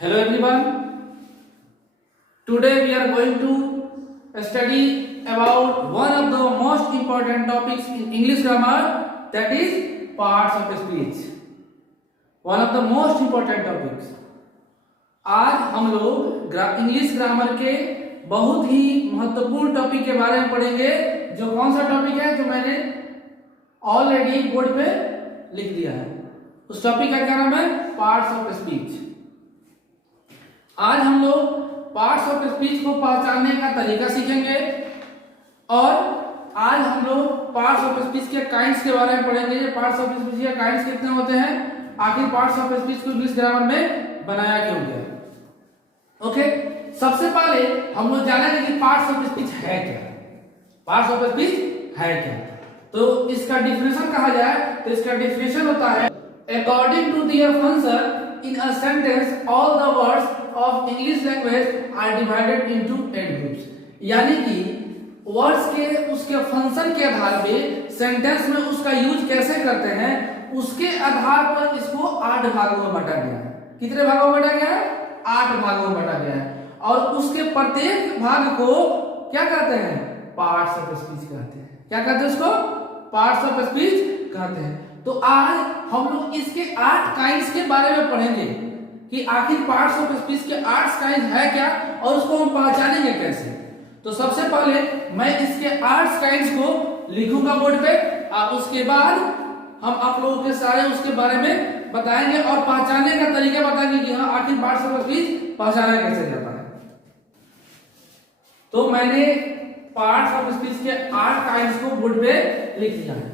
Hello everyone. Today we are going to study about one of the most important topics in English grammar, that is parts of speech. One of the most important topics. आज हम लोग English grammar के बहुत ही महत्वपूर्ण topic के बारे में पढ़ेंगे। जो कौन सा टॉपिक है जो मैंने ऑलरेडी बोर्ड पे लिख दिया है। उस टॉपिक का क्या नाम है? Parts of speech. आज हम लोग पार्ट्स ऑफ स्पीच को पहचानने का तरीका सीखेंगे और आज हम लोग पार्ट्स ऑफ स्पीच के काइंड्स के बारे में पढ़ेंगे। पार्ट्स ऑफ स्पीच के काइंड्स कितने होते हैं, आखिर पार्ट्स ऑफ स्पीच को इंग्लिश ग्रामर में बनाया क्यों गया। ओके, सबसे पहले हम लोग जानेंगे कि पार्ट्स ऑफ स्पीच है क्या। पार्ट्स ऑफ स्पीच है क्या, तो इसका डिफिनेशन कहा जाए तो इसका डिफिनेशन होता है according to their function in a sentence all the words of English language are divided into 8 groups। यानी कि वर्ड्स के उसके फंक्शन के आधार पे सेंटेंस में उसका यूज कैसे करते हैं उसके आधार पर इसको 8 भागों में बांटा गया है। कितने भागों में बांटा गया है? 8 भागों में बांटा गया है और उसके प्रत्येक भाग को क्या कहते हैं? पार्ट्स ऑफ स्पीच कहते हैं। क्या कहते हैं उसको? पार्ट्स ऑफ स्पीच कहते हैं। तो आज हम लोग इसके 8 काइंड्स के बारे में पढ़ेंगे कि आखिर पार्ट्स ऑफ स्पीच के 8 काइंड्स है क्या और उसको हम पहचानेंगे कैसे। तो सबसे पहले मैं इसके 8 काइंड्स को लिखूंगा बोर्ड पे और उसके बाद हम आप लोगों के सारे उसके बारे में बताएंगे और पहचानने का तरीका बताएंगे कि हाँ आखिर पार्ट्स ऑफ स्पीच पहचाना कैसे जाता है। तो मैंने पार्ट्स ऑफ स्पीच के 8 काइंड्स को बोर्ड पे लिख दिया है।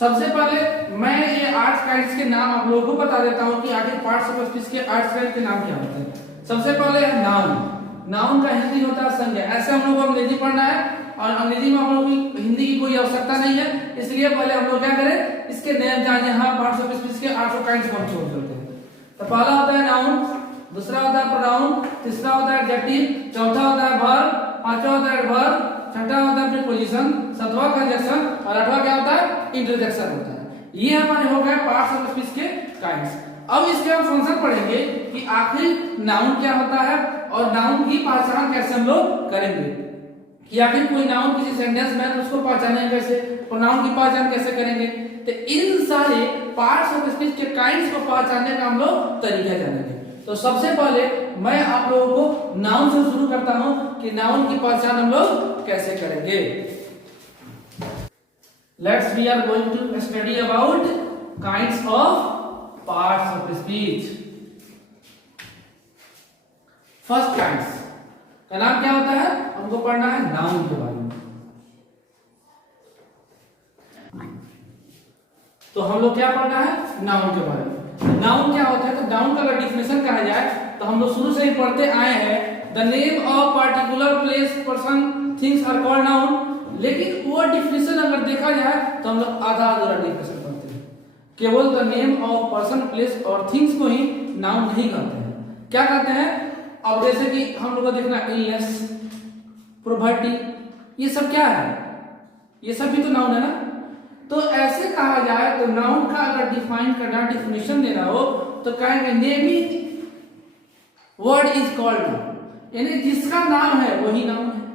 सबसे पहले मैं ये 8 काइंड्स के नाम आप लोगों को बता देता हूं कि आखिर पार्ट्स ऑफ स्पीच के 8 काइंड के नाम क्या होते हैं। सबसे पहले है नाउन। नाउन का हिंदी होता है संज्ञा। ऐसे हम लोग को अंग्रेजी पढ़ना है और अंग्रेजी में हम लोग की हिंदी की कोई आवश्यकता नहीं है, इसलिए पहले हम लोग क्या करें इसके नेम जाने। हाँ, पार्ट्स ऑफ स्पीच के 8 काइंड्स को हम छोड़ देते हैं। तो पहला होता है नाउन, दूसरा होता है प्रोनाउन, तीसरा होता है एडजेक्टिव, चौथा होता है वर्ब, पांचवा होता है एडवर्ब, छठा होता है प्रीपोजिशन, सातवां कंजंक्शन और आठवां क्या होता है? इंटरजेक्शन होता है। ये हमारे हो गए पार्ट्स ऑफ स्पीच के काइंड्स। अब इसके हम फंक्शन पढ़ेंगे कि आखिर नाउन क्या होता है और नाउन की पहचान कैसे हम लोग करेंगे कि आखिर कोई नाउन किसी सेंटेंस में तो उसको पहचानेंगे कैसे, प्रोनाउन की पहचान कैसे करेंगे। तो इन सारे पार्ट्स ऑफ स्पीच के काइंड्स को पहचानने का हम लोग तरीका जानेंगे। तो सबसे पहले मैं आप लोगों को नाउन से शुरू करता हूं कि नाउन की पहचान हम लोग कैसे करेंगे। Let's we are going to study about kinds of parts of speech. First kinds का नाम क्या होता है? हमको पढ़ना है नाउन के बारे में। तो हम लोग क्या पढ़ना है? नाउन के बारे में। नाउन क्या होता है? तो नाउन का अगर डिफिनेशन कहा जाए तो हम लोग शुरू से ही पढ़ते आए हैं the name of particular place person things are called noun. लेकिन वो डिफिनेशन अगर देखा जाए तो हम लोग आधा अधूरा डिफिनेशन पढ़ते हैं। केवल the name of person place और थिंग्स को ही नाउन नहीं कहते हैं। क्या कहते हैं? अब जैसे कि हम लोग को देखना इलनेस, प्रॉपर्टी, ये सब क्या है? ये सब भी तो नाउन है ना। तो ऐसे कहा जाए तो नाउन का अगर डिफाइन करना, डिफिनेशन देना हो तो कहेंगे naming word is called noun. यानी जिसका नाम है वही नाउन है,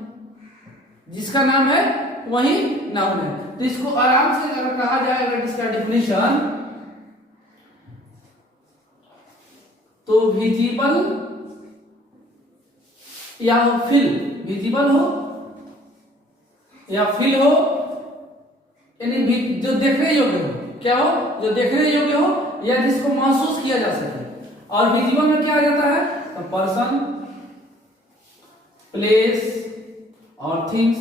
जिसका नाम है वही नाउन है। तो इसको आराम से अगर कहा जाए अगर इसका डिफिनेशन तो विजिबल या फील, विजिबल हो या फील हो यानी जो देखने योग्य हो, क्या हो? जो देखने योग्य हो या जिसको महसूस किया जा सके। और विजिबल में क्या आ जाता है? तो पर्सन, प्लेस और थिंग्स,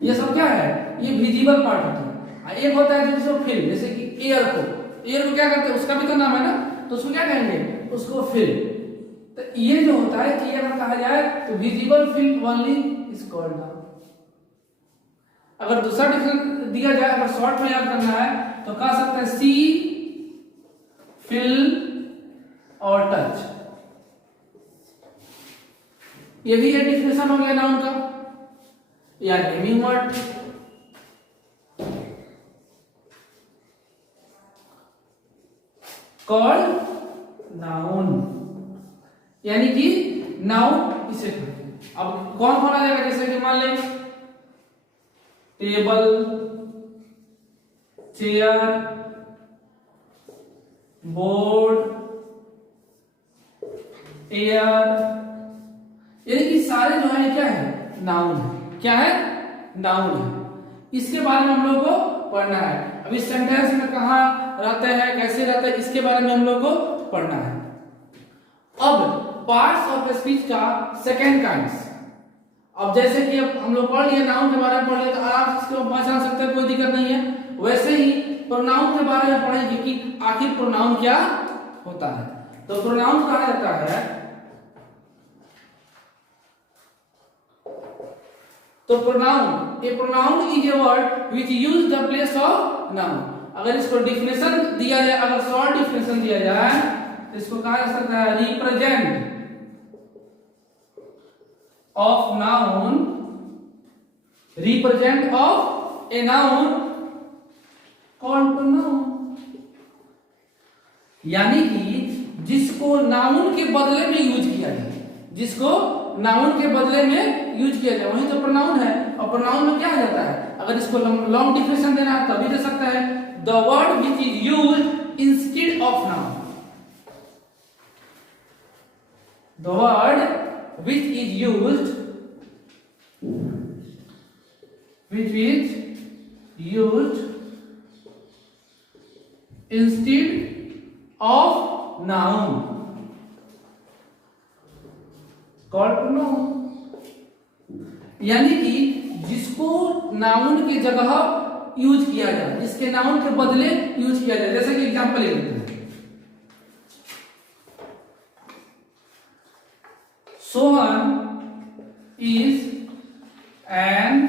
ये सब क्या है? ये विजिबल पार्ट होता है। एक होता है जिसको फील, जैसे कि एयर को क्या करते हैं? उसका भी तो नाम है ना, तो उसको क्या कहेंगे? उसको फील। तो ये जो होता है कि अगर कहा जाए तो visible feel only is called noun. अगर दूसरा डिफरेंस दिया जाए, अगर शॉर्ट में याद करना है तो कह सकते हैं सी, फील और टच। ये भी एक डिफिनेशन हो गया नाउन का या नेमिंग वर्ड। कॉल्ड नाउन, यानी कि नाउन इसे कहते हैं। अब कौन कौन आ जाएगा, जैसे कि मान लें टेबल, चेयर, बोर्ड, एयर, यानी कि सारे जो है क्या है, नाउन है। क्या है, नाउन है। इसके बारे में हम लोग को पढ़ना है। अब इस सेंटेंस में कहाँ रहते हैं, कैसे रहते हैं, इसके बारे में हम लोग को पढ़ना है। अब पार्ट्स ऑफ स्पीच का सेकेंड काइंड्स। अब जैसे कि अब हम लोग पढ़ लिए, नाउन के बारे में पढ़ लिए, तो आराम से इसको पहचान सकते हैं, कोई दिक्कत नहीं है। वैसे ही प्रोनाउन के बारे में पढ़ेंगे कि आखिर प्रोनाउन क्या होता है। तो प्रोनाउन कहा जाता है, तो pronoun, A pronoun is a word which use the place of noun. अगर इसको डिफिनेशन दिया जाए, अगर शॉर्ट डिफिनेशन दिया जाए, तो इसको कहा जा सकता है represent of noun, represent of a noun called pronoun, यानी कि जिसको नाउन के बदले में यूज किया जाए, जिसको नाउन के बदले में यूज किया जाए, वही तो प्रोनाउन है। और प्रोनाउन में क्या आ जाता है, अगर इसको लॉन्ग डिफिनेशन देना है तभी दे सकता है, the word which is used instead of noun, the word which is used, which is used instead of noun called pronoun, यानी कि जिसको नाउन की जगह यूज किया जाए, जिसके नाउन के बदले यूज किया जाए। जैसे कि एग्जांपल ले लेते हैं, Sohan is an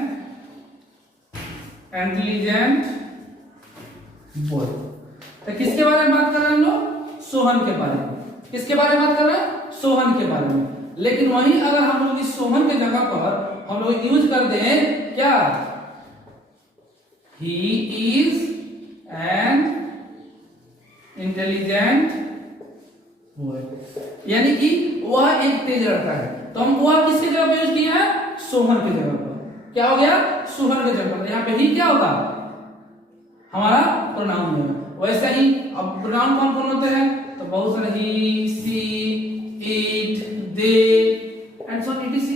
intelligent boy. तो किसके बारे में बात कर रहे हैं हम लोग, सोहन के बारे में। किसके बारे में बात कर रहे हैं, सोहन के बारे में। लेकिन वहीं अगर हम लोग इस सोहन के जगह पर हम लोग यूज कर दें क्या, he is an intelligent boy, यानी कि वह एक तेज लड़का है। तो हम वह किसकी जगह पर यूज किया है, सोहन की जगह पर। क्या हो गया, सोहन के जगह पर। यहाँ पे ही क्या होगा, हमारा प्रोनाउन है। वैसे ही अब प्रोनाउन कौन कौन होते हैं, तो बहुत सारे, he, she, it, they and so etc,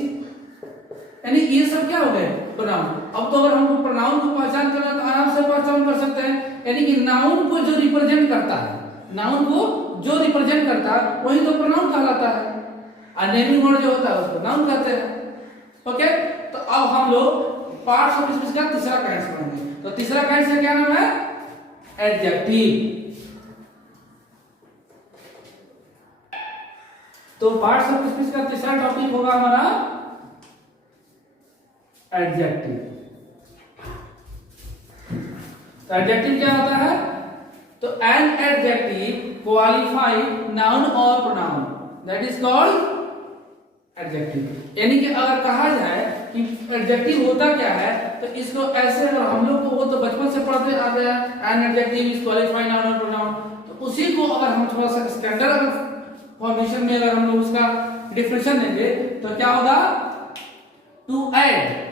यानी ये सब क्या हो गए, प्रोनाउन। अब तो अगर हमको प्रोनाउन को पहचान करना तो आराम से पहचान कर सकते हैं, यानी कि नाउन को जो रिप्रेजेंट करता है, नाउन को जो रिप्रेजेंट करता है वही तो प्रोनाउन कहलाता है। और नेमिंग वर्ड जो होता है उसको नाउन कहते हैं। ओके, तो अब हम लोग पार्ट्स ऑफ स्पीच का तीसरा काइंड पढ़ेंगे। तो तीसरा काइंड का क्या नाम है, एडजेक्टिव। तो पार्ट्स ऑफ स्पीच का तीसरा टॉपिक होगा हमारा एडजेक्टिव। तो एडजेक्टिव क्या होता है, तो एन एडजेक्टिव क्वालिफाई नाउन और pronoun, that is called adjective. यानी कि अगर कहा जाए कि एडजेक्टिव होता क्या है, तो इसको ऐसे, अगर हम लोग को वो तो बचपन से पढ़ते आते हैं, an adjective is qualify noun और प्रोनाउन, तो उसी को अगर हम थोड़ा सा स्टैंडर्ड फॉर्मेशन में अगर हम लोग उसका डिफिनेशन देंगे तो क्या होगा, to add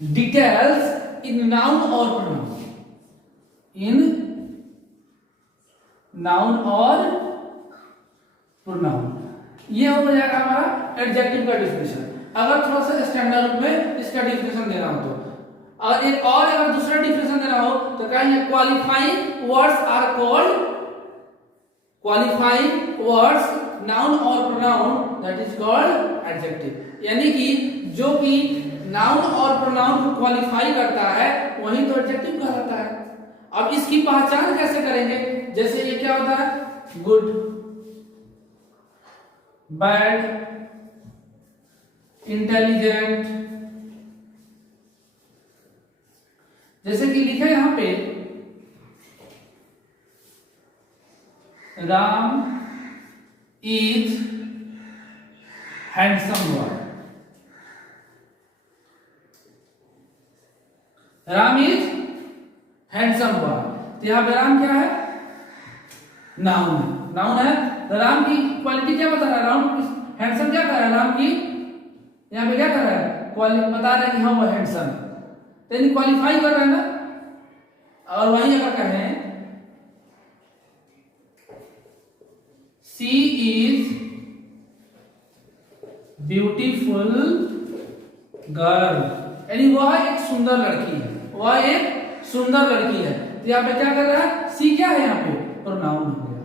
details in noun और प्रोनाउन, इन नाउन और प्रोनाउन, ये हो जाएगा हमारा एडजेक्टिव का डिफिनेशन। अगर थोड़ा सा स्टैंडर्ड रूप में इसका डिफिनेशन देना हो तो, और एक और अगर दूसरा डिफिनेशन देना हो तो कहेंगे qualifying words are called, qualifying words noun और pronoun, that is called adjective. यानी कि जो कि नाउन और प्रोनाउन को क्वालिफाई करता है वही तो एडजेक्टिव कहलाता है। अब इसकी पहचान कैसे करेंगे, जैसे ये क्या होता है, गुड, बैड, इंटेलिजेंट। जैसे कि लिखा है यहां पे, Ram is handsome boy, Ram is handsome boy. तो यहाँ पे राम क्या है? नाउन है, नाउन है। तो राम की क्वालिटी क्या बता रहा है? राम हैंडसम क्या कर रहा है? राम की यहाँ पे क्या कर रहा है? क्वालिटी बता रहा है कि हाँ वो हैंडसम, तो क्वालिफाई कर रहा है ना। और वही अगर कहें सी इज ब्यूटीफुल गर्ल, यानी वह एक सुंदर लड़की है, वह एक सुंदर लड़की है। तो यहाँ पे क्या कर रहा है? सी क्या है यहाँ पे? प्रोनाउन हो गया।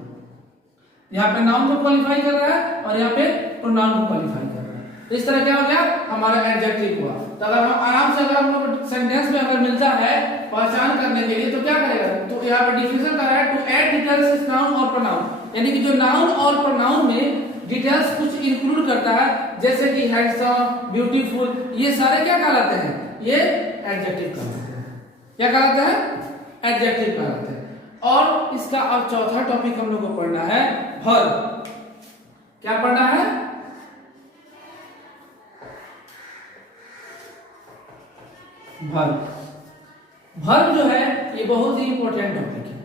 यहाँ पे नाउन को क्वालिफाई कर रहा है और यहाँ पे प्रोनाउन को क्वालिफाई कर रहा है। तो इस तरह क्या हो गया? हमारा एडजेक्टिव हुआ। तो अगर हम आराम से, अगर हम लोग सेंटेंस में अगर मिलता है पहचान करने के लिए, तो क्या करेगा? तो यहाँ पे डिफिनेशन कर रहा है टू ऐड डिटेल्स नाउन और प्रोनाउन, यानी कि जो नाउन और प्रोनाउन में डिटेल्स कुछ इंक्लूड करता है, जैसे कि हैंडसम, ब्यूटीफुल, ये सारे क्या कहलाते हैं? ये एडजेक्टिव कहलाते हैं। क्या कहलाते हैं? एडजेक्टिव कहलाते हैं। और इसका अब चौथा टॉपिक हम लोग को पढ़ना है वर्ब। क्या पढ़ना है? वर्ब। वर्ब जो है ये बहुत ही इंपॉर्टेंट टॉपिक है।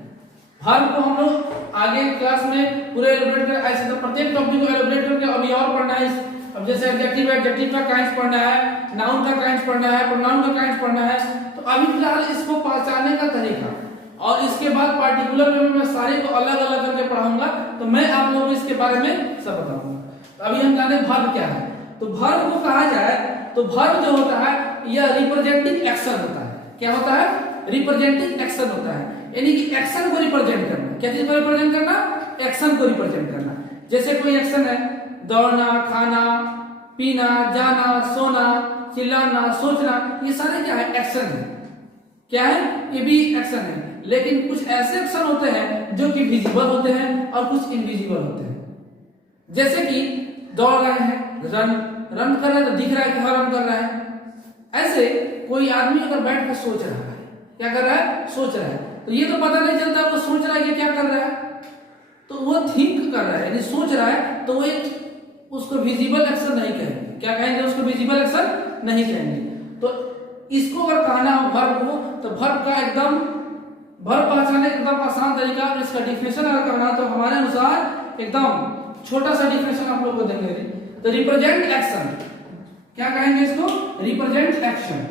वर्ब को हम लोग आगे क्लास में पूरे एलिब्रेट कर, ऐसे तो प्रत्येक टॉपिक को एलिब्रेट करके अभी और पढ़ना है। अब जैसे एडजेक्टिव है, एडजेक्टिव का काइंड्स पढ़ना है, नाउन का काइंड्स पढ़ना है, प्रोनाउन का काइंड्स पढ़ना है। तो अभी फिलहाल इसको पहचानने का तरीका, और इसके बाद पार्टिकुलर में मैं सारे को अलग अलग करके पढ़ाऊंगा, तो मैं आप लोगों को इसके बारे में सब बताऊंगा। तो अभी हम जाने वर्ब क्या है। तो वर्ब को कहा जाए तो वर्ब जो होता है यह रिप्रेजेंटिंग एक्शन होता है। क्या होता है? रिप्रेजेंटिंग एक्शन होता है, यानी कि एक्शन को रिप्रेजेंट करना। क्या चीज को रिप्रेजेंट करना? एक्शन को रिप्रेजेंट करना। जैसे कोई एक्शन है, दौड़ना, खाना, पीना, जाना, सोना, चिल्लाना, सोचना, ये सारे क्या है? एक्शन है। क्या है? ये भी एक्शन है। लेकिन कुछ ऐसे एक्शन होते हैं जो कि विजिबल होते हैं और कुछ इनविजिबल होते हैं। जैसे कि दौड़ रहे हैं, रन कर रहे हैं, तो दिख रहा है कि हाँ रन कर रहा है। ऐसे कोई आदमी अगर बैठ कर सोच रहा है, क्या कर रहा है? सोच रहा है, तो ये तो पता नहीं चलता वो सोच रहा है कि क्या कर रहा है, तो वो थिंक कर रहा है, यानी सोच रहा है, तो वो एक उसको विजिबल एक्शन नहीं कहेंगे। क्या कहेंगे? उसको विजिबल एक्शन नहीं कहेंगे। तो इसको अगर कहना हो वर्ब को, तो वर्ब का एकदम वर्ब पहचानने का एकदम आसान तरीका, और इसका डिफिनेशन अगर कहना तो हमारे अनुसार एकदम छोटा सा डिफिनेशन आप लोग को देंगे। तो रिप्रेजेंट एक्शन, क्या कहेंगे इसको? Represent action.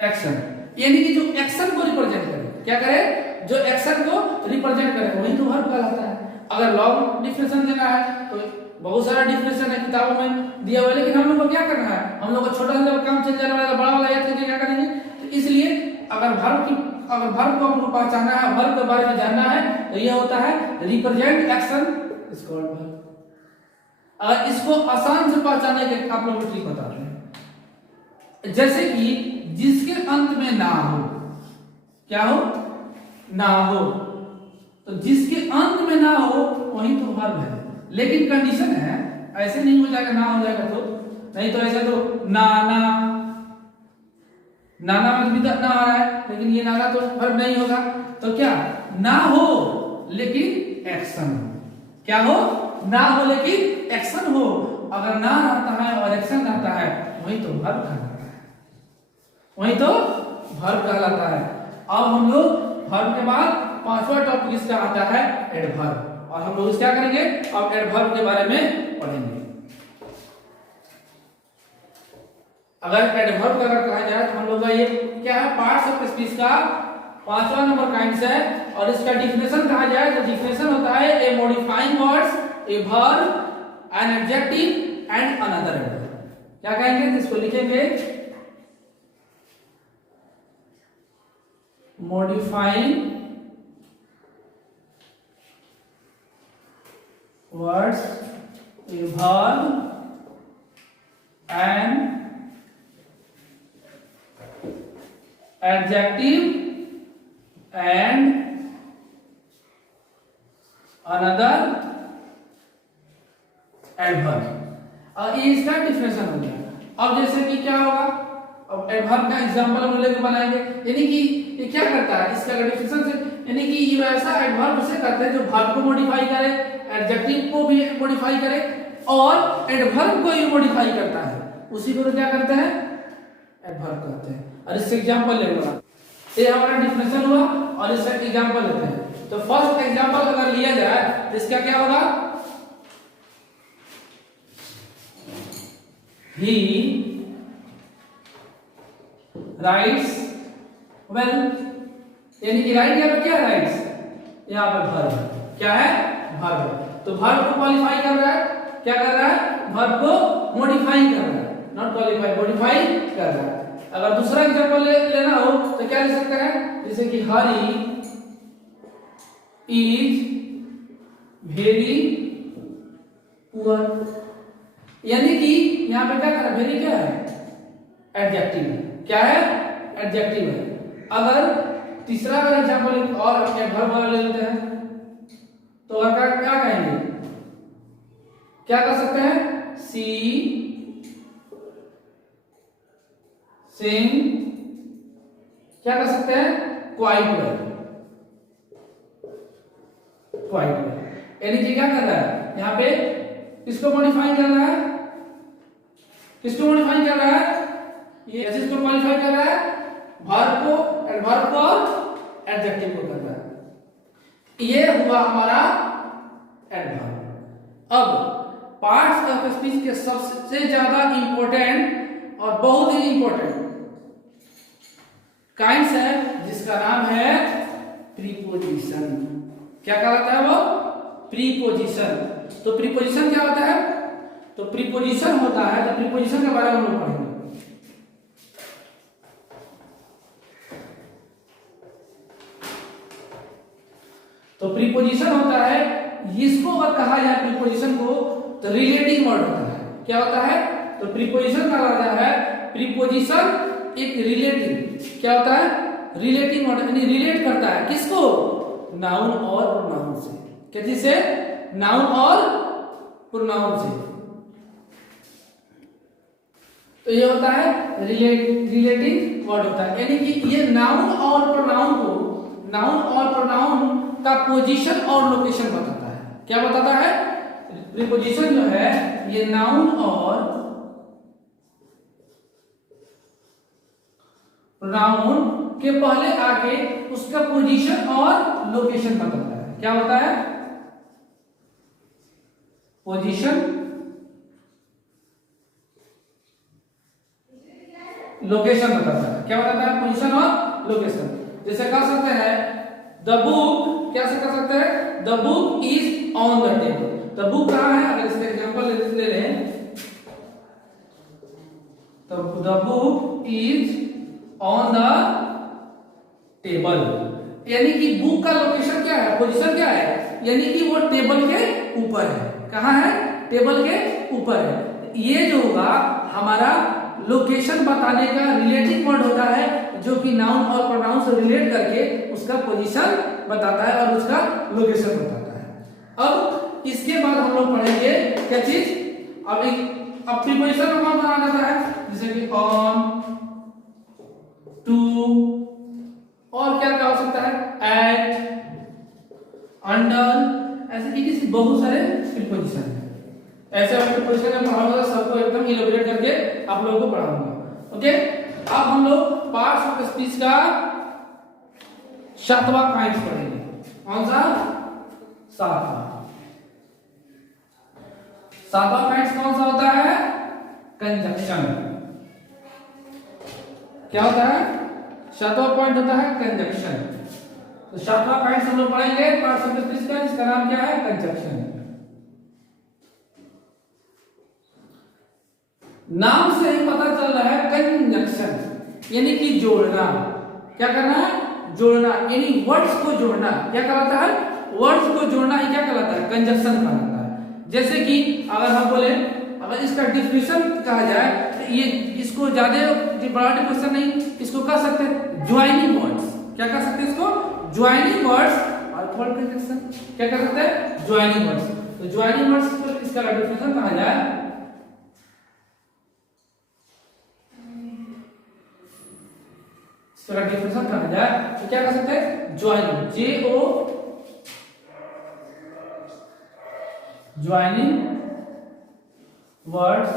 एक्शन यानी कि जो एक्शन को रिप्रेजेंट करे। क्या करे? जो एक्शन को रिप्रेजेंट करे, वही तो वर्ब कहलाता है। अगर लॉन्ग डिफिनेशन देना है तो बहुत सारा डिफिनेशन है किताबों में दिया हुआ है, लेकिन हम लोग को क्या करना है? हम लोग को छोटा सा काम चल जाने वाला, बड़ा वाला याद करके क्या करेंगे? तो इसलिए अगर वर्ब को हमको पहचानना है, वर्ब के बारे में जानना है, तो यह होता है represent action is called verb. अगर इसको आसान से पहचानने के आप लोगों को ठीक बताते हैं, जैसे कि जिसके अंत में ना हो, क्या हो? ना हो। तो जिसके अंत में ना हो वही तो वर्ब है। लेकिन कंडीशन है, ऐसे नहीं हो जाएगा ना हो जाएगा तो, नहीं तो ऐसे तो नाना, नाना में भी ना आ रहा है, लेकिन ये नाना तो वर्ब नहीं होगा। तो क्या? ना हो लेकिन एक्शन हो। क्या हो? ना हो लेकिन एक्शन हो। अगर ना रहता है और एक्शन रहता है, वही तो वर्ब कहलाता है, वही तो वर्ब कहलाता है। अब हम लोग वर्ब के बाद पांचवा टॉपिक इसका आता है एडवर्ब, और हम लोग क्या करेंगे? अब एडवर्ब के बारे में पढ़ेंगे। अगर एडवर्ब का अगर कहा जाए तो हम लोग का ये क्या है? पार्ट्स ऑफ स्पीच का 5वां नंबर काइंड्स है, और इसका डिफिनेशन कहा जाए तो डिफिनेशन होता है a modifying words, a verb, an adjective and another adverb. क्या कहेंगे? इसको लिखेंगे modifying words, a verb, an adjective and another adverb। और ये इसका डिफिनेशन हो गया। अब जैसे कि क्या होगा? अब एडवर्ब का एग्जांपल हम लेके बनाएंगे, यानी कि ये क्या करता है? इसका डिफिनेशन से, यानी कि ये वैसा एडवर्ब से करते हैं जो वर्ब को मॉडिफाई करे, एडजेक्टिव को भी मॉडिफाई करे और एडवर्ब को भी मॉडिफाई करता है। उसी को क्या करते हैं? एडवर्ब कहते हैं। और इससे एग्जांपल लेंगे, ये हमारा डिफिनेशन हुआ और इसका एग्जांपल लेते हैं। तो फर्स्ट एग्जांपल अगर लिया जाए तो इसका क्या होगा, ही राइट्स वेल, यानी कि राइट यहाँ पे क्या है, राइट्स, यहाँ पे वर्ब क्या है, वर्ब। तो वर्ब को क्वालिफाई कर रहा है, क्या कर रहा है, वर्ब को मॉडिफाई कर रहा है, नॉट क्वालिफाई, मॉडिफाई कर रहा है। अगर दूसरा एग्जांपल लेना हो तो क्या ले सकते हैं, जैसे कि हरी इज वेरी पुअर, यानी कि यहाँ पे क्या कर रहा है, वेरी क्या है, एडजेक्टिव है, क्या है, एडजेक्टिव है। अगर तीसरा अगर एग्जांपल और एडवर्ब वाला ले लेते हैं तो अगर क्या कहेंगे, क्या कर सकते हैं, सी सिंग, क्या कर सकते हैं, क्वाइट वेल, क्वाइट वेल। यानी कि क्या कर रहा है, यहाँ पे किसको मॉडिफाई कर रहा है, किसको मॉडिफाई कर रहा है, ये इसको क्वालिफाई कर रहा है, वर्ब को, एडवर्ब को और एडजेक्टिव को कर रहा है। ये हुआ हमारा एडवर्ब। अब पार्ट्स ऑफ स्पीच के सबसे ज्यादा इंपॉर्टेंट और बहुत ही इंपॉर्टेंट काइंड्स है, जिसका नाम है प्रीपोजिशन। क्या कहलाता है वो, प्रीपोजिशन। तो प्रीपोजिशन क्या होता है, तो प्रीपोजिशन होता है, तो प्रीपोजिशन के बारे में हम लोग पढ़ेंगे। तो प्रीपोजिशन होता है, इसको अगर कहा जाए प्रीपोजिशन को तो रिलेटिंग वर्ड होता है। क्या होता है, तो प्रीपोजिशन का मतलब है, प्रीपोजिशन एक रिलेटिव, क्या होता है, रिलेटिंग वर्ड, यानी रिलेट करता है किसको, नाउन और प्रोनाउन से। क्या चीज से, नाउन और प्रोनाउन से। तो ये होता है रिलेटिंग वर्ड होता है, यानी कि ये नाउन और प्रोनाउन को, नाउन और प्रोनाउन का पोजीशन और लोकेशन बताता है। क्या बताता है, प्रीपोजिशन जो है ये नाउन और प्रोनाउन के पहले आके उसका पोजीशन और लोकेशन बताता है। क्या होता है, पोजीशन, लोकेशन बताता है। क्या बताता है, पोजीशन और लोकेशन। जैसे कह सकते हैं द बुक, कैसे कर सकते हैं, the book is on the table. The book कहां है, अगर इसका एग्जांपल ले लें तो the book is on the table, यानी कि बुक का लोकेशन क्या है, पोजीशन क्या है, यानी कि वो टेबल के ऊपर है। कहां है, टेबल के ऊपर है। ये जो होगा हमारा लोकेशन बताने का रिलेटिव वर्ड होता है, जो कि नाउन और प्रोनाउन से रिलेट करके उसका पोजीशन बताता है और उसका लोकेशन बताता है। अब इसके बाद हम लोग पढ़ेंगे क्या चीज, अब प्रीपोजिशन में कौन बनाया जाता है, जैसे कि ऑन, टू, और क्या क्या हो सकता है, एट, अंडर, ऐसे इट बहुत सारे प्रीपोजिशन है। ऐसे प्रीपोजिशन में पढ़ाऊंगा, सबको एकदम इलैबोरेट करके आप लोगों को पढ़ाऊंगा। ओके, अब हम लोग पार्ट्स ऑफ स्पीच का 7वां काइंड पढ़ेंगे। कौन सा, 7वां काइंड कौन सा होता है, कंजक्शन। क्या होता है, 7वां पॉइंट होता है कंजक्शन। तो 7वां काइंड हम लोग पढ़ेंगे पार्ट्स ऑफ स्पीच का, जिसका नाम क्या है, कंजक्शन। नाम से ही पता चल रहा है कंजक्शन, यानी कि जोड़ना। क्या करना है, जोड़ना, यानी वर्ड्स को जोड़ना। क्या कहलाता है, वर्ड्स को जोड़ना ही क्या कहलाता है, कंजक्शन कहलाता है। जैसे कि अगर हम बोले, अगर इसका डिफिनेशन कहा जाए तो ये, इसको ज्यादा बड़ा डिफिनेशन नहीं, इसको कह सकते हैं ज्वाइनिंग वर्ड्स। क्या कह सकते हैं इसको, ज्वाइनिंग वर्ड्स और वर्ड कंजक्शन। क्या कह सकते हैं, ज्वाइनिंग वर्ड्स। तो ज्वाइनिंग वर्ड्स को इसका डिफिनेशन कहा जाए, इसका डिफिनेशन कहा जाए तो क्या कह सकते हैं, joining, joining words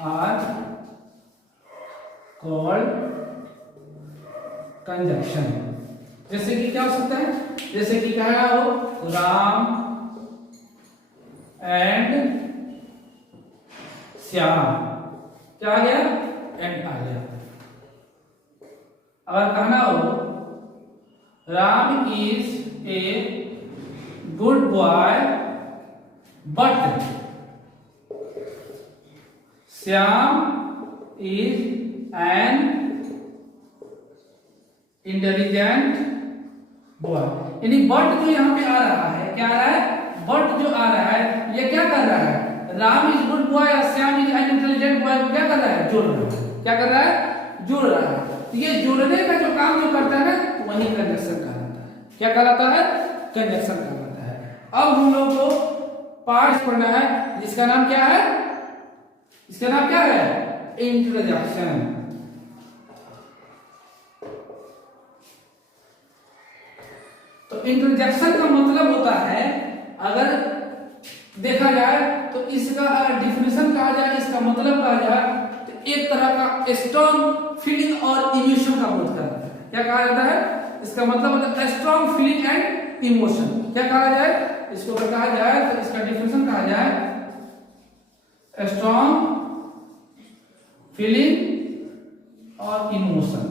are called conjunction. जैसे कि क्या हो सकता है, जैसे कि कहा हो राम एंड श्याम, क्या आ गया, एंड आ गया। अगर कहना हो Ram is a good boy but Shyam is an intelligent boy, यानी बट जो यहाँ पे आ रहा है, क्या आ रहा है, बट जो आ रहा है ये क्या कर रहा है, राम इज गुड बॉय और Shyam is an intelligent boy को क्या कर रहा है, जोड़ रहा है। क्या कर रहा है, जोड़ रहा है। तो ये जोड़ने का जो काम जो करता है ना, वही कंजक्शन कहलाता है। क्या कहलाता है, कंजक्शन कहलाता है। अब हम लोग को पार्ट्स पढ़ना है जिसका नाम क्या है, इसका नाम क्या है, इंटरजेक्शन। तो इंटरजेक्शन का मतलब होता है, अगर देखा जाए तो इसका अगर डिफिनेशन कहा जाए, इसका मतलब कहा जाए तो एक तरह का स्ट्रॉन्ग फीलिंग और इमोशन का बोध कराता है। क्या कहा जाता है, इसका मतलब होता है स्ट्रॉन्ग फीलिंग एंड इमोशन। क्या कहा जाए, इसको अगर कहा जाए तो इसका डिफिनेशन कहा जाए स्ट्रॉन्ग फीलिंग और इमोशन।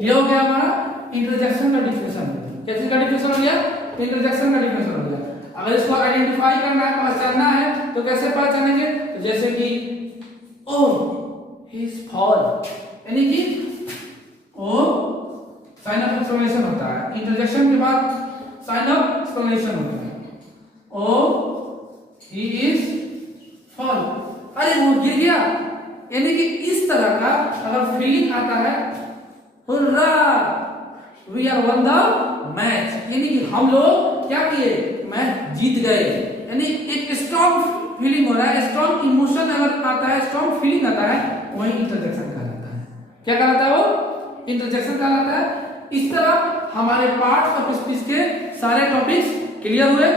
ये हो गया हमारा इंटरजेक्शन का डिफिनेशन। कैसे का डिफिनेशन हो गया, इंटरजेक्शन का डिफिनेशन हो गया। अगर इसको आइडेंटिफाई करना है, पहचानना है, तो कैसे पहचानेंगे, तो जैसे कि ओ ही इज फॉल, यानी कि ओ साइन ऑफ एक्सक्लेमेशन होता है, इंटरजेक्शन के बाद साइन ऑफ एक्सक्लेमेशन होता है। ओ ही इज फॉल, अरे वो गिर गया, यानी कि इस तरह का अगर फीलिंग आता है, hurrah we are won the match, यानी कि हम लोग क्या किए, मैच जीत गए, यानी एक स्ट्रॉन्ग फीलिंग हो रहा है, स्ट्रॉन्ग इमोशन अगर आता है, स्ट्रॉन्ग फीलिंग आता है, वही इंटरजेक्शन कहलाता है। क्या कहलाता है, वो इंटरजेक्शन कहलाता है। इस तरह हमारे पार्ट्स ऑफ स्पीच के सारे टॉपिक्स क्लियर हुए,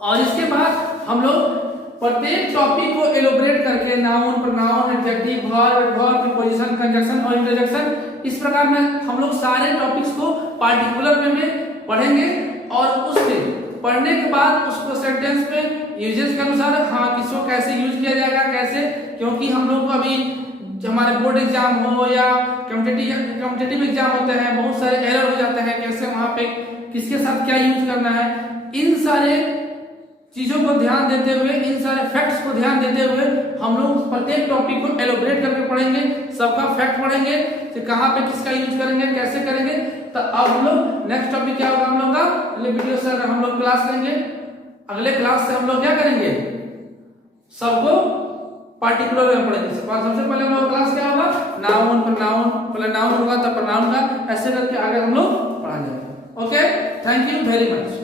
और इसके बाद हम लोग प्रत्येक टॉपिक को एलोबरेट करके noun, pronoun, adjective, verb, verb, preposition, conjunction और इंटरजेक्शन, इस प्रकार में हम लोग सारे टॉपिक्स को पार्टिकुलर वे में पढ़ेंगे, और उससे पढ़ने के बाद उसको सेंटेंस में यूजेस के अनुसार, हाँ किसको कैसे यूज किया जाएगा, कैसे, क्योंकि हम लोग को अभी हमारे बोर्ड एग्जाम हो या कॉम्पिटिटिव एग्जाम होते हैं, बहुत सारे एरर हो जाते हैं, कैसे वहां पे किसके साथ क्या यूज करना है, इन सारे चीजों को ध्यान देते हुए, इन सारे फैक्ट्स को ध्यान देते हुए हम लोग प्रत्येक टॉपिक को एलोबरेट करके पढ़ेंगे, सबका फैक्ट पढ़ेंगे कि कहाँ पे किसका यूज करेंगे, कैसे करेंगे। तो अब हम लोग नेक्स्ट टॉपिक क्या होगा, हम लोग का अगले वीडियो से हम लोग क्लास लेंगे, अगले क्लास से हम लोग क्या करेंगे, सबको पार्टिकुलर में पढ़ेंगे। सबसे पहले हम लोग क्लास क्या होगा, नाउन, प्रोनाउन, पहले नाउन होगा तब प्रोनाउन का, ऐसे करके आगे हम लोग पढ़ा जाएगा। Okay, thank you very much.